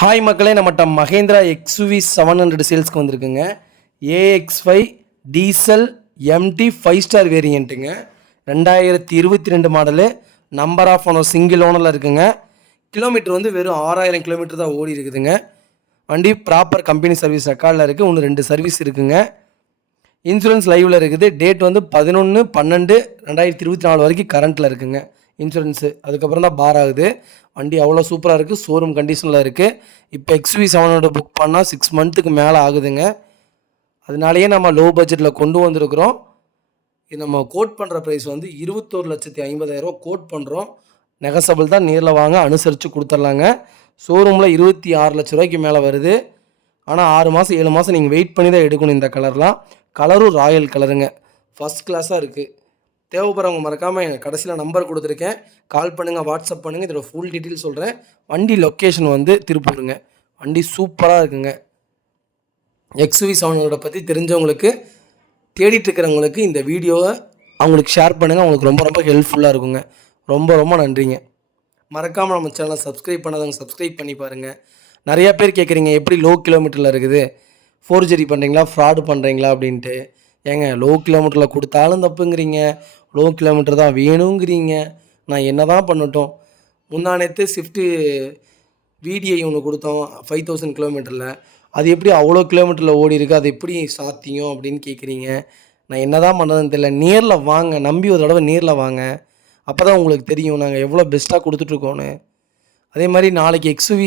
Hi மக்களே, நம்மகிட்ட Mahindra XUV 700 சேல்ஸ்க்கு வந்திருக்குங்க. AX5 டீசல் MT 5 ஸ்டார் வேரியண்ட்டுங்க. 2022 model. Number of owner single ஓனரில் இருக்குங்க. கிலோமீட்டர் வந்து வெறும் 6000 கிலோமீட்டர் தான் ஓடி இருக்குதுங்க. வண்டி ப்ராப்பர் கம்பெனி சர்வீஸ் ரெக்கார்டில் இருக்குது. இன்னும் 2 சர்வீஸ் இருக்குங்க. இன்சூரன்ஸ் லைவில் இருக்குது. டேட் வந்து 11/12/2024 வரைக்கும் கரண்ட்டில் இருக்குங்க இன்சூரன்ஸு. அதுக்கப்புறம் தான் பார் ஆகுது. வண்டி அவ்வளோ சூப்பராக இருக்குது. ஷோரூம் கண்டிஷனில் இருக்குது. இப்போ XUV 700 புக் பண்ணால் 6 மந்த்துக்கு மேலே ஆகுதுங்க. அதனாலேயே நம்ம லோ பட்ஜெட்டில் கொண்டு வந்திருக்கிறோம். இது நம்ம கோட் பண்ணுற ப்ரைஸ் வந்து 21,50,000 கோட் பண்ணுறோம். நெகசபிள் தான். நேரில் வாங்க, அனுசரித்து கொடுத்துர்லாங்க. ஷோரூமில் 26 லட்ச ரூபாய்க்கு மேலே வருது. ஆனால் 6 மாதம் 7 மாதம் நீங்கள் வெயிட் பண்ணி தான் எடுக்கணும். இந்த கலர்லாம் கலரும் ராயல் கலருங்க, ஃபஸ்ட் கிளாஸாக இருக்குது. தேவைப்படுறவங்க மறக்காமல் எங்கள் கடைசியில் நம்பர் கொடுத்துருக்கேன், கால் பண்ணுங்கள், வாட்ஸ்அப் பண்ணுங்கள். இதோட ஃபுல் டீட்டெயில் சொல்கிறேன். வண்டி லொக்கேஷன் வந்து திருப்பூருங்க. வண்டி சூப்பராக இருக்குங்க. XUV 700 பற்றி தெரிஞ்சவங்களுக்கு, தேடிட்டு இருக்கிறவங்களுக்கு இந்த வீடியோவை அவங்களுக்கு ஷேர் பண்ணுங்கள். அவங்களுக்கு ரொம்ப ரொம்ப ஹெல்ப்ஃபுல்லாக இருக்குங்க. ரொம்ப ரொம்ப நன்றிங்க. மறக்காமல் நம்ம சேனலை சப்ஸ்கிரைப் பண்ணாதவங்க சப்ஸ்கிரைப் பண்ணி பாருங்கள். நிறையா பேர் கேட்குறீங்க, எப்படி லோ கிலோமீட்டரில் இருக்குது, ஃபோர்ஜரி பண்ணுறீங்களா, ஃப்ராடு பண்ணுறீங்களா அப்படின்ட்டு. ஏங்க, லோ கிலோமீட்டரில் கொடுத்தாலும் தப்புங்கிறீங்க, லோ கிலோமீட்டர் தான் வேணுங்கிறீங்க. நான் என்ன தான் பண்ணட்டும்? முந்தானத்து ஸ்விஃப்ட்டு VDI ஒன்று கொடுத்தோம் 5000 கிலோமீட்டரில். அது எப்படி அவ்வளோ கிலோமீட்டரில் ஓடி இருக்குது, அது எப்படி சாத்தியம் அப்படின்னு கேட்குறீங்க. நான் என்ன தான் பண்ணுறதுன்னு தெரியல. நேரில் வாங்க, நம்பி ஒரு தடவை நேரில் வாங்க. அப்போ தான் உங்களுக்கு தெரியும் நாங்கள் எவ்வளோ பெஸ்ட்டாக கொடுத்துட்ருக்கோன்னு. அதே மாதிரி நாளைக்கு XUV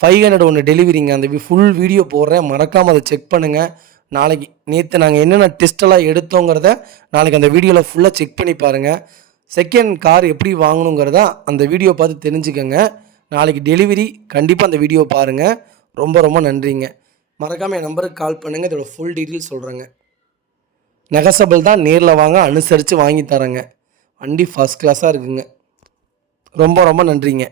500 ஒன்று டெலிவரிங்க. அந்த ஃபுல் வீடியோ போடுறேன், மறக்காமல் அதை செக் பண்ணுங்கள். நாளைக்கு நேற்று நாங்கள் என்னென்ன டெஸ்ட்டெல்லாம் எடுத்தோங்கிறத நாளைக்கு அந்த வீடியோவில் ஃபுல்லாக செக் பண்ணி பாருங்கள். செகண்ட் கார் எப்படி வாங்கணுங்கிறத அந்த வீடியோ பார்த்து தெரிஞ்சுக்கோங்க. நாளைக்கு டெலிவரி கண்டிப்பாக அந்த வீடியோ பாருங்கள். ரொம்ப ரொம்ப நன்றிங்க. மறக்காமல் என் நம்பருக்கு கால் பண்ணுங்கள். இதோட ஃபுல் டீட்டெயில் சொல்கிறேங்க. நெகசபிள் தான். நேரில் வாங்க, அனுசரித்து வாங்கி தரேங்க. வண்டி ஃபஸ்ட் கிளாஸாக இருக்குங்க. ரொம்ப ரொம்ப நன்றிங்க.